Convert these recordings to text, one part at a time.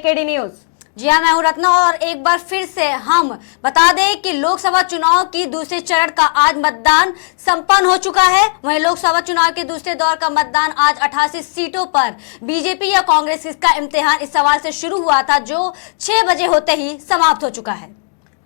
KD news. जी हाँ, मैं हूँ रत्ना और एक बार फिर से हम बता दें कि लोकसभा चुनाव की दूसरे चरण का आज मतदान संपन्न हो चुका है। वहीं लोकसभा चुनाव के दूसरे दौर का मतदान आज 88 सीटों पर बीजेपी या कांग्रेस किसका इम्तिहान इस सवाल से शुरू हुआ था, जो 6 बजे होते ही समाप्त हो चुका है।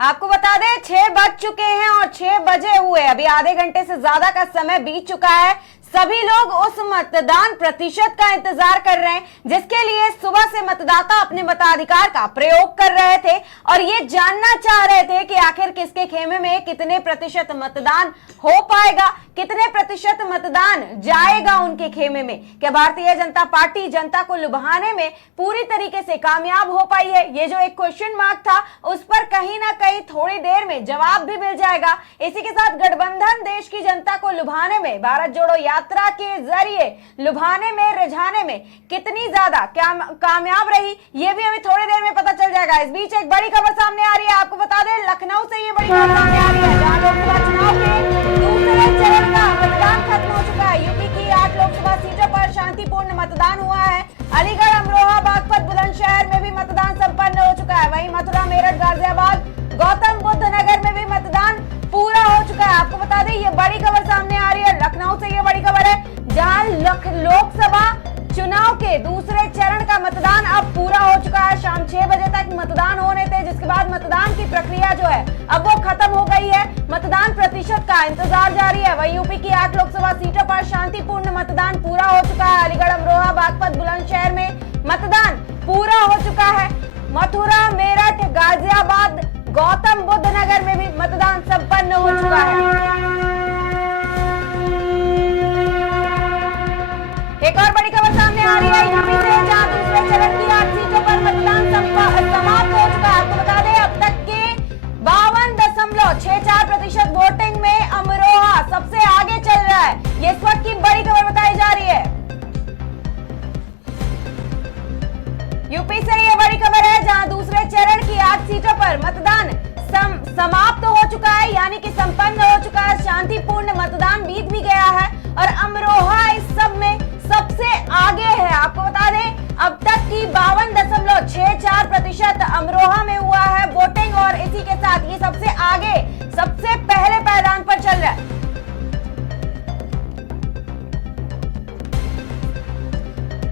आपको बता दें 6 बज चुके हैं और 6 बजे हुए अभी आधे घंटे से ज्यादा का समय बीत चुका है। सभी लोग उस मतदान प्रतिशत का इंतजार कर रहे हैं जिसके लिए सुबह से मतदाता अपने मताधिकार का प्रयोग कर रहे थे और ये जानना चाह रहे थे कि आखिर किसके खेमे में कितने प्रतिशत मतदान हो पाएगा, कितने प्रतिशत मतदान जाएगा उनके खेमे में। क्या भारतीय जनता पार्टी जनता को लुभाने में पूरी तरीके से कामयाब हो पाई है? ये जो एक क्वेश्चन मार्क था उस पर कहीं ना कहीं थोड़ी देर में जवाब भी मिल जाएगा। इसी के साथ गठबंधन देश की जनता को लुभाने में, भारत जोड़ो यात्रा के जरिए लुभाने में, रिझाने में कितनी ज्यादा कामयाब रही, ये भी हमें थोड़ी देर में पता चल जाएगा। इस बीच एक बड़ी खबर सामने आ रही है। आपको बता दें लखनऊ से ये बड़ी खबर सामने आ रही है जहां लोकसभा चुनाव के दूसरे चरण का मतदान खत्म हो चुका है। यूपी की 8 लोकसभा सीटों पर शांतिपूर्ण मतदान हुआ है। अलीगढ़, अमरोहा, बागपत, बुलंदशहर में भी मतदान संपन्न हो चुका है। वहीं मथुरा, मेरठ, गाजियाबाद, गौतम बुद्ध नगर में भी मतदान पूरा हो चुका है। आपको बता दें ये बड़ी खबर सामने आ रही है लखनऊ से। ये बड़ी खबर है जहां लोकसभा चुनाव के दूसरे चरण का मतदान अब पूरा हो चुका है। शाम 6 बजे तक मतदान होने थे जिसके बाद मतदान की प्रक्रिया जो है अब वो खत्म हो गई है। मतदान प्रतिशत का इंतजार जारी है। वहीं यूपी की 8 लोकसभा सीटों पर शांतिपूर्ण मतदान पूरा हो चुका है। अलीगढ़, अमरोहा, बागपत, बुलंदशहर में मतदान पूरा हो चुका है। मथुरा, मेरठ, गाजियाबाद, गौतम बुद्ध नगर में भी मतदान संपन्न हो चुका है। एक और बड़ी खबर सामने आ रही है यूपी से जहां दूसरे चरण की 8 सीटों पर मतदान समाप्त हो चुका है। आपको बता दें अब तक के 52.64% वोटिंग में अमरोहा सबसे आगे चल रहा है। ये इस वक्त की बड़ी खबर बताई जा रही है। यूपी से ये बड़ी खबर है जहां दूसरे चरण की 8 सीटों पर मतदान समाप्त हो चुका है, यानी कि संपन्न हो चुका है। शांतिपूर्ण मतदान बीत भी गया है और अमरोहा इस सब में सबसे आगे है। आपको बता दें अब तक की 52.64% अमरोहा में हुआ है वोटिंग और इसी के साथ ये सबसे आगे, सबसे पहले पायदान पर चल रहा है।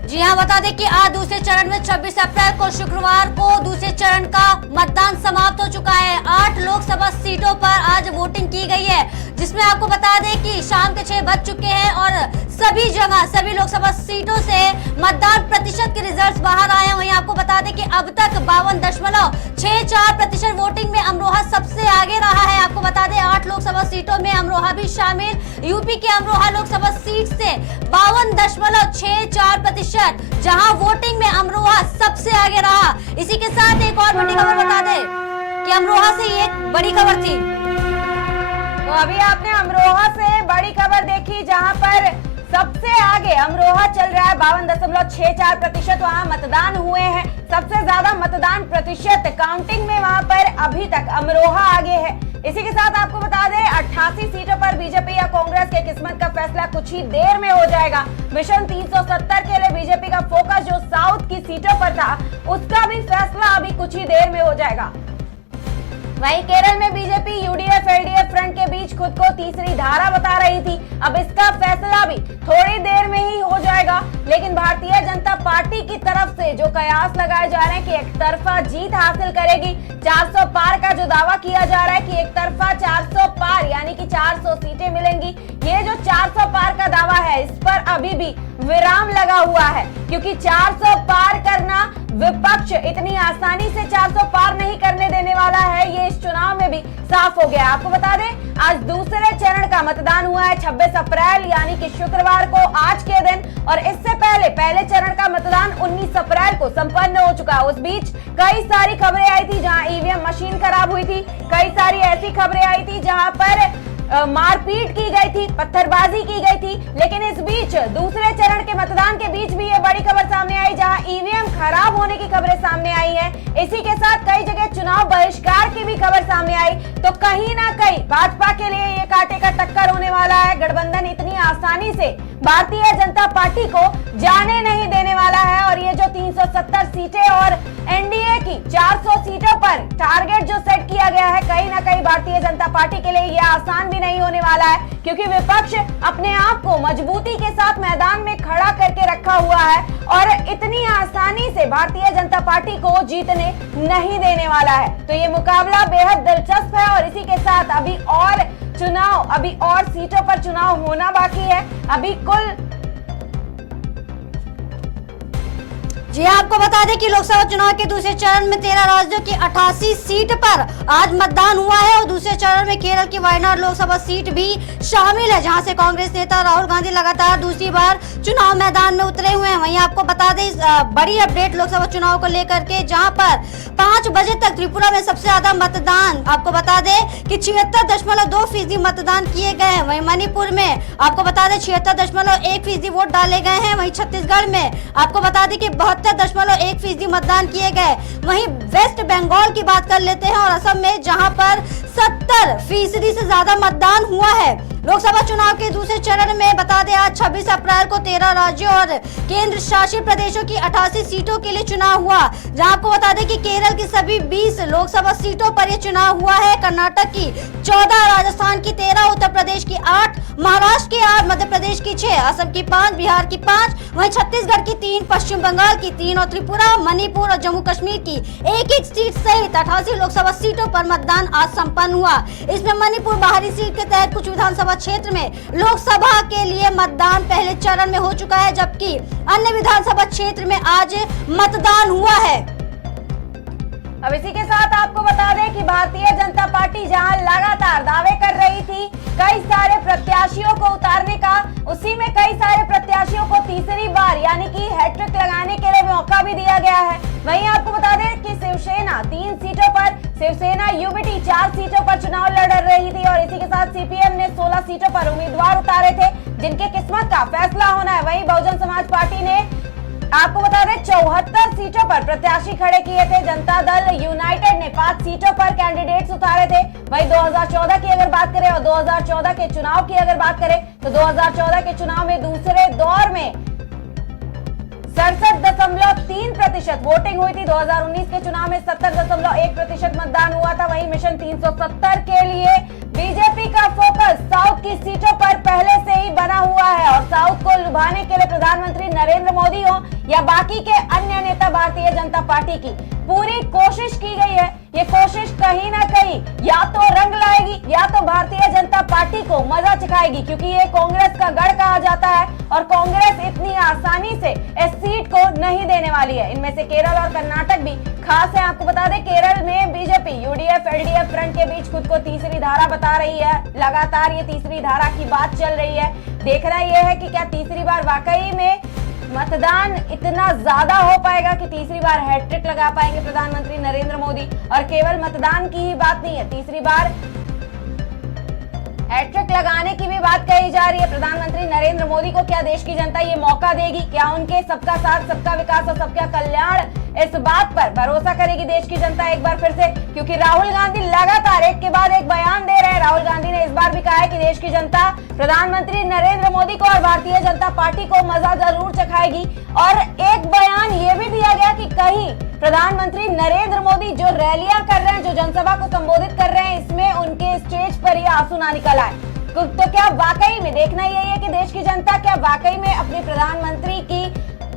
जी हाँ, बता दें कि आज दूसरे चरण में 26 अप्रैल को शुक्रवार को दूसरे चरण का मतदान समाप्त हो चुका है। 8 लोकसभा सीटों पर आज वोटिंग की गई है जिसमें आपको बता दें कि शाम के 6 बज चुके हैं और सभी जगह, सभी लोकसभा सीटों से मतदान प्रतिशत के रिजल्ट्स बाहर आए हैं। वहीं आपको बता दें कि अब तक 52.64% वोटिंग में अमरोहा सबसे आगे रहा है। आपको बता दें 8 लोकसभा सीटों में अमरोहा भी शामिल। यूपी के अमरोहा लोकसभा सीट से 52.64%, जहां वोटिंग में अमरोहा सबसे आगे रहा। इसी के साथ एक और बड़ी खबर बता दें कि अमरोहा से ये एक बड़ी खबर थी। तो अभी आपने अमरोहा से बड़ी खबर देखी जहां पर सबसे आगे अमरोहा चल रहा है। 52.64% वहां मतदान हुए हैं। सबसे ज्यादा मतदान प्रतिशत काउंटिंग में वहां पर अभी तक अमरोहा आगे है। इसी के साथ आपको बता दें 88 सीटों पर बीजेपी या कांग्रेस के किस्मत का फैसला कुछ ही देर में हो जाएगा। मिशन 370 के लिए बीजेपी का फोकस जो साउथ की सीटों पर था उसका भी फैसला अभी कुछ ही देर में हो जाएगा। वहीं केरल में बीजेपी यूडीएफ एलडीएफ फ्रंट के बीच खुद को तीसरी धारा बता रही थी। अब इसका फैसला भी थोड़ी देर में ही हो जाएगा। लेकिन भारतीय जनता पार्टी की तरफ से जो कयास लगाए जा रहे हैं कि एक तरफा जीत हासिल करेगी, 400 पार का जो दावा किया जा रहा है कि एक तरफा 400 पार यानी कि 400 सीटें मिलेंगी, ये जो 400 पार का दावा है इस पर अभी भी विराम लगा हुआ है क्योंकि 400 पार करना विपक्ष इतनी आसानी से 400 पार नहीं करने देने वाला है। ये इस चुनाव में भी साफ हो गया। आपको बता दें आज दूसरे चरण का मतदान हुआ है 26 अप्रैल यानी कि शुक्रवार को आज के दिन, और इससे पहले चरण का मतदान 19 अप्रैल को संपन्न हो चुका है। उस बीच कई सारी खबरें आई थी जहां ईवीएम मशीन खराब हुई थी, कई सारी ऐसी खबरें आई थी जहां पर मारपीट की गई थी, पत्थरबाजी की गई थी। लेकिन इस बीच दूसरे चरण के मतदान के बीच भी ये बड़ी खबर सामने आई जहां ईवीएम खराब होने की खबरें सामने आई हैं। इसी के साथ कई जगह चुनाव बहिष्कार की भी खबर सामने आई। तो कहीं ना कहीं भाजपा के लिए ये कांटे का टक्कर होने वाला है। गठबंधन इतनी आसानी से भारतीय जनता पार्टी को जाने नहीं देने वाला है। और ये जो 370 सीटें और एनडीए की 400 सीटों पर टारगेट जो सेट किया गया है, कहीं ना कहीं भारतीय जनता पार्टी के लिए यह आसान भी नहीं होने वाला है, क्योंकि विपक्ष अपने आप को मजबूती के साथ मैदान में खड़ा करके रखा हुआ है और इतनी आसानी से भारतीय जनता पार्टी को जीतने नहीं देने वाला है। तो ये मुकाबला बेहद दिलचस्प है और इसी के साथ अभी और सीटों पर चुनाव होना बाकी है। अभी कुल जी आपको बता दें कि लोकसभा चुनाव के दूसरे चरण में 13 राज्यों की 88 सीट पर आज मतदान हुआ है और दूसरे चरण में केरल की वायनाड लोकसभा सीट भी शामिल है, जहां से कांग्रेस नेता राहुल गांधी लगातार दूसरी बार चुनाव मैदान में उतरे हुए हैं। वहीं आपको बता दें बड़ी अपडेट लोकसभा चुनाव को लेकर के, जहां पर 5 बजे तक त्रिपुरा में सबसे ज्यादा मतदान, आपको बता दें कि 76.2% मतदान किए गए हैं। वहीं मणिपुर में आपको बता दें 76.1% वोट डाले गए हैं। वहीं छत्तीसगढ़ में आपको बता दें कि 72.1% मतदान किए गए। वहीं वेस्ट बंगाल की बात कर लेते हैं और असम में, जहां पर 70% से ज्यादा मतदान हुआ है। लोकसभा चुनाव के दूसरे चरण में बता दें आज 26 अप्रैल को 13 राज्यों और केंद्र शासित प्रदेशों की 88 सीटों के लिए चुनाव हुआ, जहां आपको बता दें कि केरल की सभी 20 लोकसभा सीटों पर यह चुनाव हुआ है। कर्नाटक की 14, राजस्थान की 13, उत्तर प्रदेश की 8, महाराष्ट्र की 8, मध्य प्रदेश की 6, असम की 5, बिहार की 5, वहीं छत्तीसगढ़ की 3, पश्चिम बंगाल की 3 और त्रिपुरा, मणिपुर और जम्मू कश्मीर की एक सीट सहित 88 लोकसभा सीटों पर मतदान आज संपन्न हुआ। इसमें मणिपुर बाहरी सीट के तहत कुछ विधानसभा क्षेत्र में लोकसभा के लिए मतदान पहले चरण में हो चुका है, जबकि अन्य विधानसभा क्षेत्र में आज मतदान हुआ है। अब इसी के साथ आपको बता दें कि भारतीय जनता पार्टी जहां लगातार दावे कर रही थी कई सारे प्रत्याशियों को उतारने का, उसी में कई सारे प्रत्याशियों को तीसरी बार यानी कि हैट्रिक लगाने के लिए मौका भी दिया गया है। वहीं आपको बता दें कि शिवसेना 3 सीटों पर, शिवसेना यूबीटी 4 सीटों पर चुनाव लड़ रही थी और इसी के साथ सीपीएम ने 16 सीटों पर उम्मीदवार उतारे थे, जिनके किस्मत का फैसला होना है। वहीं बहुजन समाज पार्टी ने आपको बता दें 74 सीटों पर प्रत्याशी खड़े किए थे। जनता दल यूनाइटेड ने 5 सीटों पर कैंडिडेट्स उतारे थे। वहीं 2014 की अगर बात करें और 2014 के चुनाव की अगर बात करें तो 2014 के चुनाव में दूसरे दौर में 67.3% वोटिंग हुई थी। 2019 के चुनाव में 70.1% मतदान हुआ था। वहीं मिशन 370 के लिए बीजेपी का फोकस साउथ की सीटों पर पहले से ही बना हुआ है और साउथ को लुभाने के लिए प्रधानमंत्री नरेंद्र मोदी हो या बाकी के अन्य नेता भारतीय जनता पार्टी की पूरी कोशिश की गई है। ये कोशिश कहीं ना कहीं या तो रंग लाएगी या तो भारतीय जनता पार्टी को मजा चखाएगी, क्योंकि ये कांग्रेस का गढ़ कहा जाता है और कांग्रेस इतनी आसानी से इस सीट को नहीं देने वाली है। इनमें से केरल और कर्नाटक भी खास है। आपको बता दें केरल में बीजेपी यूडीएफ एलडीएफ फ्रंट के बीच खुद को तीसरी धारा बता रही है। लगातार ये तीसरी धारा की बात चल रही है। देखना यह है कि क्या तीसरी बार वाकई में मतदान इतना ज्यादा हो पाएगा कि तीसरी बार हैट्रिक लगा पाएंगे प्रधानमंत्री नरेंद्र मोदी। और केवल मतदान की ही बात नहीं है, तीसरी बार हैट्रिक लगाने की भी बात कही जा रही है। प्रधानमंत्री नरेंद्र मोदी को क्या देश की जनता ये मौका देगी? क्या उनके सबका साथ, सबका विकास और सबका कल्याण इस बात पर भरोसा करेगी देश की जनता एक बार फिर से? क्योंकि राहुल गांधी लगातार एक के बाद एक बयान दे रहे हैं। राहुल गांधी ने इस बार भी कहा है कि देश की जनता प्रधानमंत्री नरेंद्र मोदी को और भारतीय जनता पार्टी को मजा जरूर चखाएगी। और एक बयान ये भी दिया गया कि कहीं प्रधानमंत्री नरेंद्र मोदी जो रैलियां कर रहे हैं, जो जनसभा को संबोधित कर रहे हैं, इसमें उनके स्टेज पर ये आंसू ना निकल आए। तो क्या वाकई में देखना यही है कि देश की जनता क्या वाकई में अपने प्रधानमंत्री की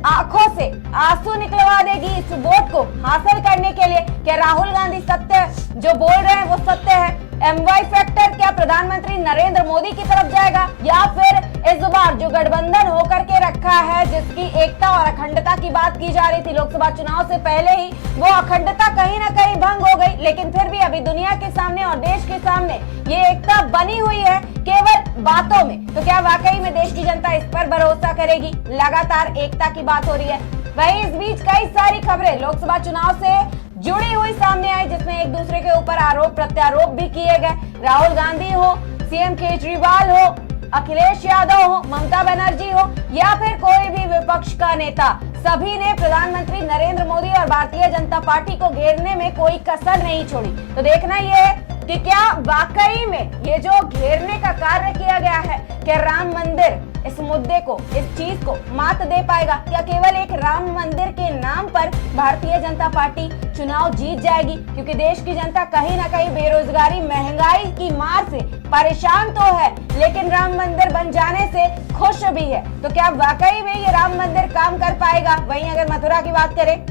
आंखों से आंसू निकलवा देगी इस वोट को हासिल करने के लिए? क्या राहुल गांधी सत्य जो बोल रहे हैं वो सत्य है? एमवाई फैक्टर क्या प्रधानमंत्री नरेंद्र मोदी की तरफ जाएगा या फिर इस बार जो गठबंधन होकर के रखा है, जिसकी एकता और अखंडता की बात की जा रही थी लोकसभा चुनाव से पहले ही, वो अखंडता कहीं ना कहीं भंग हो गई। लेकिन फिर भी अभी दुनिया के सामने और देश के सामने ये एकता बनी हुई है केवल बातों में। तो क्या वाकई में देश की जनता इस पर भरोसा करेगी? लगातार एकता की बात हो रही है। वहीं इस बीच कई सारी खबरें लोकसभा चुनाव से जुड़ी हुई सामने आई, जिसमें एक दूसरे के ऊपर आरोप प्रत्यारोप भी किए गए। राहुल गांधी हो, सीएम केजरीवाल हो, अखिलेश यादव हो, ममता बनर्जी हो या फिर कोई भी विपक्ष का नेता, सभी ने प्रधानमंत्री नरेंद्र मोदी और भारतीय जनता पार्टी को घेरने में कोई कसर नहीं छोड़ी। तो देखना यह है कि क्या वाकई में ये जो घेरने का कार्य किया गया है, क्या राम मंदिर इस मुद्दे को, इस चीज को मात दे पाएगा? क्या केवल एक राम मंदिर के नाम पर भारतीय जनता पार्टी चुनाव जीत जाएगी? क्योंकि देश की जनता कहीं ना कहीं बेरोजगारी, महंगाई की मार से परेशान तो है, लेकिन राम मंदिर बन जाने से खुश भी है। तो क्या वाकई में ये राम मंदिर काम कर पाएगा? वहीं अगर मथुरा की बात करें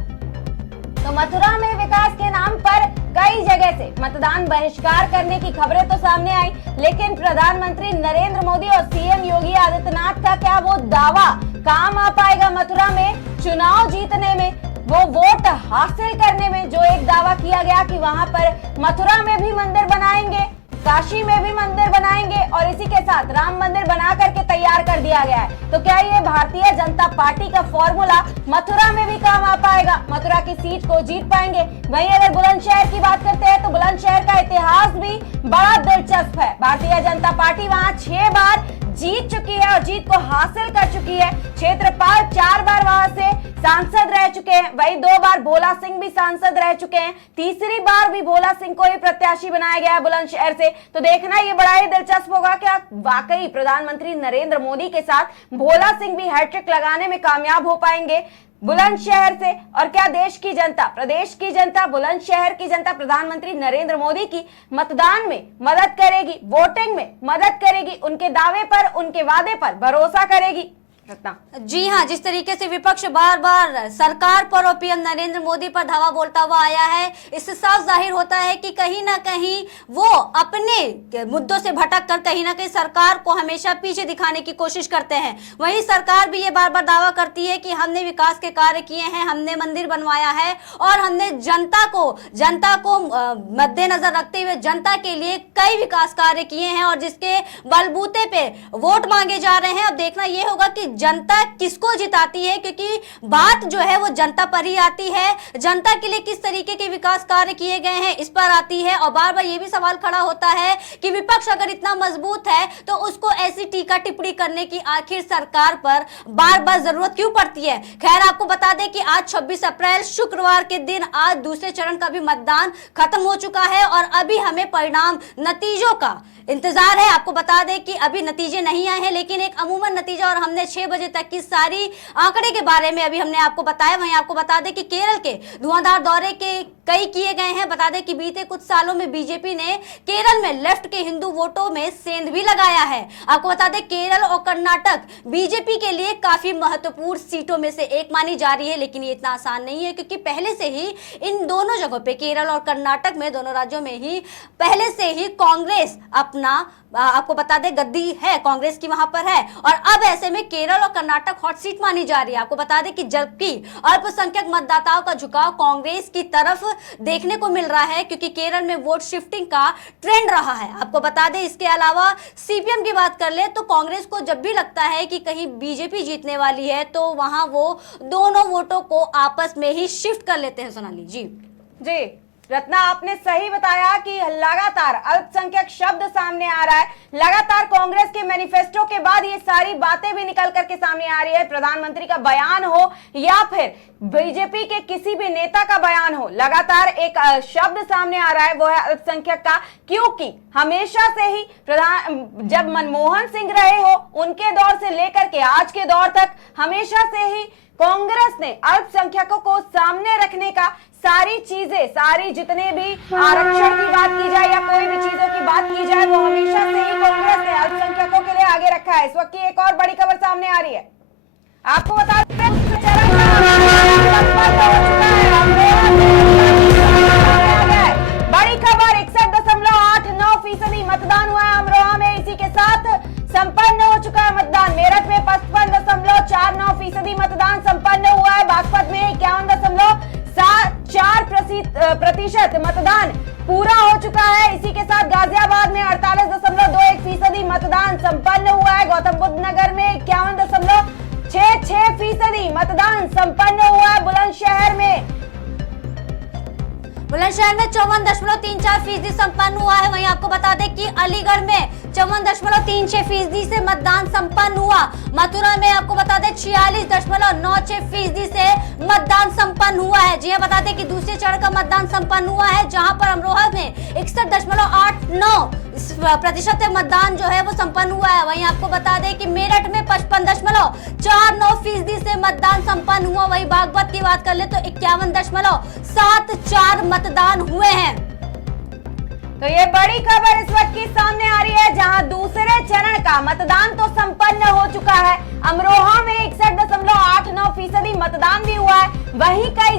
तो मथुरा में विकास के नाम पर कई जगह से मतदान बहिष्कार करने की खबरें तो सामने आई, लेकिन प्रधानमंत्री नरेंद्र मोदी और सीएम योगी आदित्यनाथ का क्या वो दावा काम आ पाएगा मथुरा में चुनाव जीतने में, वो वोट हासिल करने में? जो एक दावा किया गया कि वहां पर मथुरा में भी मंदिर बनाएंगे, काशी में भी मंदिर बनाएंगे और इसी के साथ राम मंदिर बना करके तैयार कर दिया गया है। तो क्या ये भारतीय जनता पार्टी का फॉर्मूला मथुरा में भी काम आ पाएगा? मथुरा की सीट को जीत पाएंगे? वहीं अगर बुलंदशहर की बात करते हैं तो बुलंदशहर का इतिहास भी बड़ा दिलचस्प है। भारतीय जनता पार्टी वहां 6 बार जीत चुकी है और जीत को हासिल कर चुकी है। क्षेत्रपाल 4 बार वहां से सांसद रह चुके हैं, वही 2 बार भोला सिंह भी सांसद रह चुके हैं, तीसरी बार भी भोला सिंह को ही प्रत्याशी बनाया गया है बुलंदशहर से। तो देखना ये बड़ा ही दिलचस्प होगा कि वाकई प्रधानमंत्री नरेंद्र मोदी के साथ भोला सिंह भी हैट्रिक लगाने में कामयाब हो पाएंगे बुलंदशहर से। और क्या देश की जनता, प्रदेश की जनता, बुलंदशहर की जनता प्रधानमंत्री नरेंद्र मोदी की मतदान में मदद करेगी, वोटिंग में मदद करेगी, उनके दावे पर, उनके वादे पर भरोसा करेगी? जी हाँ, जिस तरीके से विपक्ष बार बार सरकार पर और पीएम नरेंद्र मोदी पर धावा बोलता हुआ आया है, इससे साफ जाहिर होता है कि कहीं ना कहीं वो अपने मुद्दों से भटक कर कहीं ना कहीं सरकार को हमेशा पीछे दिखाने की कोशिश करते हैं। वहीं सरकार भी ये बार बार दावा करती है कि हमने विकास के कार्य किए हैं, हमने मंदिर बनवाया है और हमने जनता को मद्देनजर रखते हुए जनता के लिए कई विकास कार्य किए हैं और जिसके बलबूते पे वोट मांगे जा रहे हैं। अब देखना यह होगा कि जनता किसको जिताती है, क्योंकि बात जो है वो जनता पर ही आती है। जनता के लिए किस तरीके के विकास कार्य किए गए हैं इस पर आती है। और बार बार ये भी सवाल खड़ा होता है कि विपक्ष अगर इतना मजबूत है तो उसको ऐसी टीका टिप्पणी करने की आखिर सरकार पर बार बार जरूरत क्यों पड़ती है। खैर, आपको बता दें कि आज 26 अप्रैल शुक्रवार के दिन आज दूसरे चरण का भी मतदान खत्म हो चुका है और अभी हमें परिणाम, नतीजों का इंतजार है। आपको बता दें कि अभी नतीजे नहीं आए हैं, लेकिन एक अमूमन नतीजा और हमने 6 बजे तक की सारी आंकड़े के बारे में अभी हमने आपको बताया। वहीं आपको बता दें कि केरल के धुआंधार दौरे के कई किए गए हैं। बता दें कि बीते कुछ सालों में बीजेपी ने केरल में लेफ्ट के हिंदू वोटों में सेंध भी लगाया है। आपको बता दें केरल और कर्नाटक बीजेपी के लिए काफी महत्वपूर्ण सीटों में से एक मानी जा रही है, लेकिन ये इतना आसान नहीं है क्योंकि पहले से ही इन दोनों जगहों पे, केरल और कर्नाटक में, दोनों राज्यों में ही पहले से ही कांग्रेस आपको बता दें गद्दी है कांग्रेस की वहां पर है और अब ऐसे में केरल और कर्नाटक हॉट सीट मानी जा रही है। आपको बता दें कि जबकि अल्पसंख्यक मतदाताओं का झुकाव कांग्रेस की तरफ देखने को मिल रहा है क्योंकि केरल में वोट शिफ्टिंग का ट्रेंड रहा है। आपको बता दें इसके अलावा सीपीएम की बात कर ले तो कांग्रेस को जब भी लगता है कि कहीं बीजेपी जीतने वाली है तो वहां वो दोनों वोटों को आपस में ही शिफ्ट कर लेते हैं। सोनाली जी रत्ना, आपने सही बताया कि लगातार अल्पसंख्यक शब्द सामने आ रहा है। लगातार कांग्रेस के मैनिफेस्टो के बाद ये सारी बातें भी निकल करके सामने आ रही है। प्रधानमंत्री का बयान हो या फिर बीजेपी के किसी भी नेता का बयान हो, लगातार एक शब्द सामने आ रहा है, वो है अल्पसंख्यक का। क्योंकि हमेशा से ही जब मनमोहन सिंह रहे हो उनके दौर से लेकर के आज के दौर तक हमेशा से ही कांग्रेस ने अल्पसंख्यकों को सामने रखने का सारी चीजें, सारी जितने भी आरक्षण की बात की जाए या कोई भी चीजों की बात की जाए, वो हमेशा से ही कांग्रेस ने अल्पसंख्यकों के लिए आगे रखा है। इस वक्त की एक और बड़ी खबर सामने आ रही है। आपको बता दें बड़ी खबर, 61.89% मतदान हुआ है अमरोहा में। इसी के साथ संपन्न हो चुका है मतदान। मेरठ में 55.49% मतदान संपन्न हुआ है। बागपत में 51.74% मतदान पूरा हो चुका है। इसी के साथ गाजियाबाद में 48.21% मतदान संपन्न हुआ है। गौतम बुद्ध नगर में 51.66% मतदान संपन्न हुआ है। बुलंदशहर में 54.34% संपन्न हुआ है। वहीं आपको बता दें कि अलीगढ़ में 54.36% से मतदान संपन्न हुआ। मथुरा में आपको बता दें 46.96% से मतदान संपन्न हुआ है। जी बता दें कि दूसरे चरण का मतदान संपन्न हुआ है, जहां पर अमरोहा में 61.89 प्रतिशत मतदान जो है वो संपन्न हुआ है। वहीं आपको बता दें कि मेरठ में 55.49% से मतदान संपन्न हुआ। वहीं बागपत की बात कर ले तो 51.74 मतदान हुए हैं। तो ये बड़ी खबर इस वक्त की सामने आ रही है, जहां दूसरे चरण का मतदान तो संपन्न हो चुका है। अमरोहा में 61.89% मतदान भी हुआ है। वहीं कई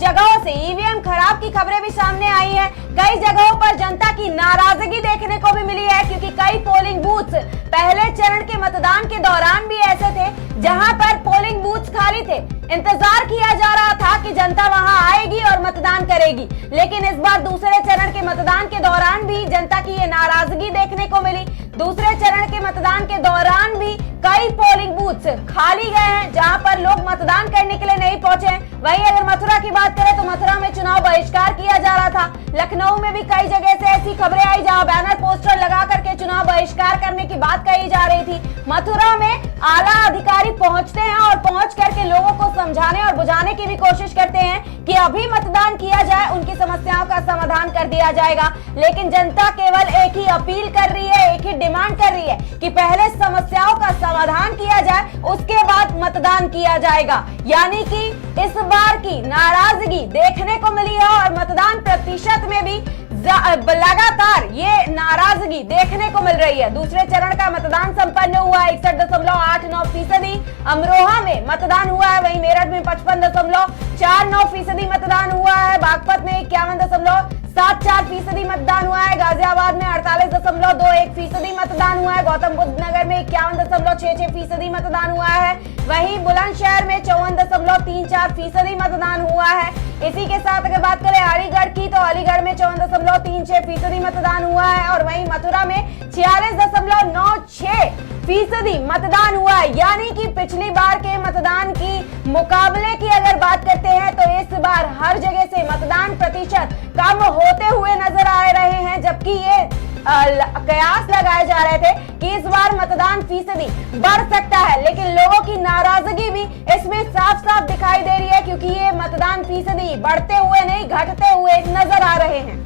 जगहों से ईवीएम खराब की खबरें भी सामने आई हैं। कई जगहों पर जनता की नाराजगी देखने को भी मिली है, क्योंकि कई पोलिंग बूथ पहले चरण के मतदान के दौरान भी ऐसे थे जहां पर पोलिंग बूथ खाली थे। इंतजार किया जा रहा था कि जनता वहां आएगी और मतदान करेगी, लेकिन इस बार दूसरे चरण के मतदान के दौरान भी जनता की ये नाराजगी देखने को मिली। दूसरे चरण के मतदान के दौरान भी कई पोलिंग बूथ खाली गए हैं, जहां पर लोग मतदान करने के लिए नहीं पहुंचे हैं। वहीं अगर मथुरा की बात करें तो मथुरा में चुनाव बहिष्कार किया जा रहा था। लखनऊ में भी कई जगह से ऐसी खबरें आई जहां बैनर पोस्टर लगा करके चुनाव बहिष्कार करने की बात कही जा रही थी। मथुरा में आला अधिकारी पहुंचते हैं और पहुंच करके लोगों को समझाने और बुझाने की भी कोशिश करते हैं कि अभी मतदान किया जाए, उनकी समस्याओं का समाधान कर दिया जाएगा। लेकिन जनता केवल एक ही अपील कर रही है, एक ही डिमांड कर रही है कि पहले समस्याओं का समाधान किया जाए, उसके बाद मतदान किया जाएगा। यानी कि इस बार की नाराजगी देखने को मिली है और मतदान प्रतिशत में भी लगातार ये नाराजगी देखने को मिल रही है। दूसरे चरण का मतदान संपन्न हुआ है, 61.89%। अमरोहा में मतदान हुआ है। वहीं मेरठ में 55.49% मतदान हुआ है। बागपत में 51.74% मतदान हुआ है। गाजियाबाद में 48.21% मतदान हुआ है। गौतम बुद्ध नगर में 51.66% मतदान हुआ है। वहीं बुलंदशहर में 54.34% मतदान हुआ है। इसी के साथ अगर बात करें अलीगढ़ की, तो अलीगढ़ में 54.36% मतदान हुआ है। और वहीं मथुरा में 46.96% मतदान हुआ है। यानी कि पिछली बार के मतदान की मुकाबले की अगर बात करते हैं तो इस बार हर जगह से मतदान प्रतिशत कम होते हुए नजर आ रहे हैं, जबकि ये कयास लगाए जा रहे थे कि इस बार मतदान फीसदी बढ़ सकता है। लेकिन लोगों की नाराजगी भी इसमें साफ साफ दिखाई दे रही है, क्योंकि ये मतदान फीसदी बढ़ते हुए नहीं घटते हुए नजर आ रहे हैं।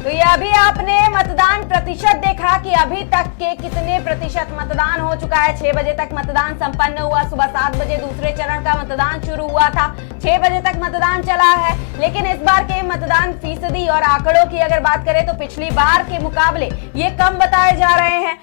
तो ये अभी आपने मतदान प्रतिशत देखा कि अभी तक के कितने प्रतिशत मतदान हो चुका है। 6 बजे तक मतदान संपन्न हुआ। सुबह 7 बजे दूसरे चरण का मतदान शुरू हुआ था। 6 बजे तक मतदान चला है। लेकिन इस बार के मतदान फीसदी और आंकड़ों की अगर बात करें तो पिछली बार के मुकाबले ये कम बताए जा रहे हैं।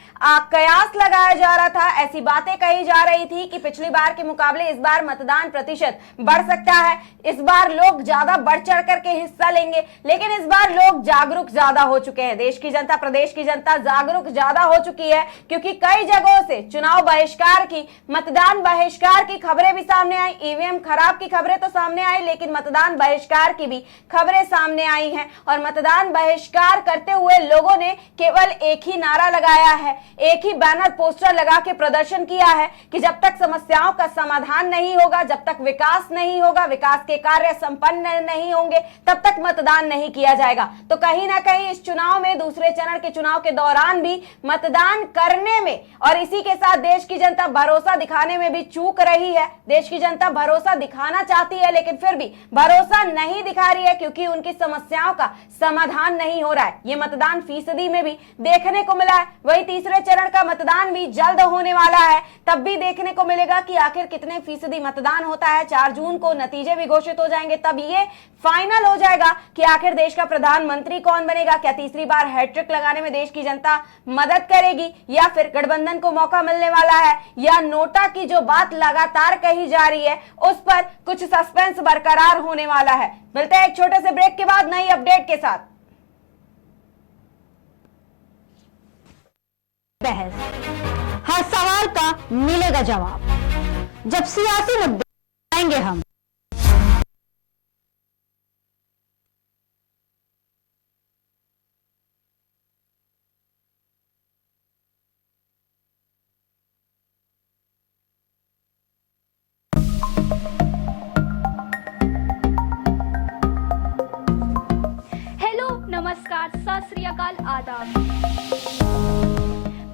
कयास लगाया जा रहा था, ऐसी बातें कही जा रही थी कि पिछली बार के मुकाबले इस बार मतदान प्रतिशत बढ़ सकता है, इस बार लोग ज्यादा बढ़ चढ़ करके हिस्सा लेंगे। लेकिन इस बार लोग जागरूक ज्यादा हो चुके हैं। देश की जनता, प्रदेश की जनता जागरूक ज्यादा हो चुकी है, क्योंकि कई जगहों से चुनाव बहिष्कार की, मतदान बहिष्कार की खबरें भी सामने आई। ईवीएम खराब की खबरें तो सामने आई, लेकिन मतदान बहिष्कार की भी खबरें सामने आई हैं। और मतदान बहिष्कार करते हुए लोगों ने केवल एक ही नारा लगाया है, एक ही बैनर पोस्टर लगा के प्रदर्शन किया है कि जब तक समस्याओं का समाधान नहीं होगा, जब तक विकास नहीं होगा, विकास के कार्य संपन्न नहीं होंगे, तब तक मतदान नहीं किया जाएगा। तो कहीं ना कहीं इस चुनाव में, दूसरे चरण के चुनाव के दौरान भी मतदान करने में और इसी के साथ देश की जनता भरोसा दिखाने में भी चूक रही है। देश की जनता भरोसा दिखाना चाहती है, लेकिन फिर भी भरोसा नहीं दिखा रही है, क्योंकि उनकी समस्याओं का समाधान नहीं हो रहा है। ये मतदान फीसदी में भी देखने को मिला है। वही तीसरे चरण का मतदान भी जल्द होने वाला है, तब भी देखने को मिलेगा कि आखिर कितने फीसदी मतदान होता है। 4 जून को नतीजे भी घोषित हो जाएंगे, तब ये फाइनल हो जाएगा कि आखिर देश का प्रधानमंत्री कौन बनेगा। क्या तीसरी बार हैट्रिक लगाने में देश की जनता मदद करेगी, या फिर गठबंधन को मौका मिलने वाला है, या नोटा की जो बात लगातार कही जा रही है उस पर कुछ सस्पेंस बरकरार होने वाला है। मिलते हैं एक छोटे से ब्रेक के बाद नई अपडेट के साथ। बहस, हर सवाल का मिलेगा जवाब, जब सियासी मुद्दे आएंगे हम। हेलो, नमस्कार, सत श्री अकाल, आदाब।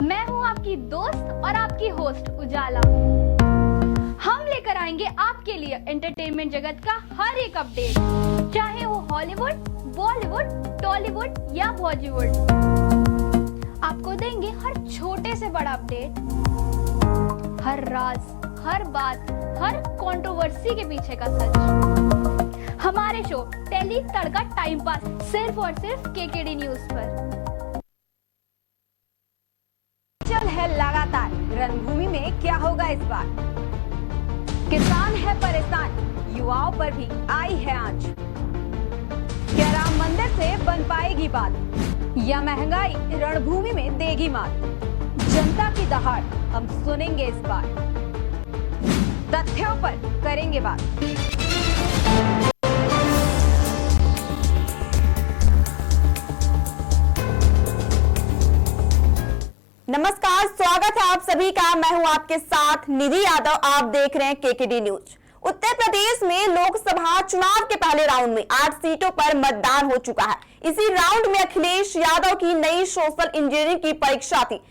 मैं हूं आपकी दोस्त और और आपकी होस्ट उजाला। हम लेकर आएंगे आपके लिए एंटरटेनमेंट जगत का हर एक अपडेट, चाहे वो हॉलीवुड, बॉलीवुड, टॉलीवुड या बॉलीवुड। आपको देंगे हर छोटे से बड़ा अपडेट, हर राज, हर बात, हर कंट्रोवर्सी के पीछे का सच। हमारे शो टेली तड़का टाइम पास सिर्फ और सिर्फ केकेडी न्यूज पर। चल है लगातार, रणभूमि में क्या होगा इस बार? किसान है परेशान, युवाओं पर भी आई है आंच। क्या राम मंदिर से बन पाएगी बात, या महंगाई रणभूमि में देगी मात? जनता की दहाड़ हम सुनेंगे इस बार, तथ्यों पर करेंगे बात। नमस्कार, स्वागत है आप सभी का। मैं हूं आपके साथ निधि यादव। आप देख रहे हैं केकेडी न्यूज। उत्तर प्रदेश में लोकसभा चुनाव के पहले राउंड में 8 सीटों पर मतदान हो चुका है। इसी राउंड में अखिलेश यादव की नई सोशल इंजीनियरिंग की परीक्षा थी,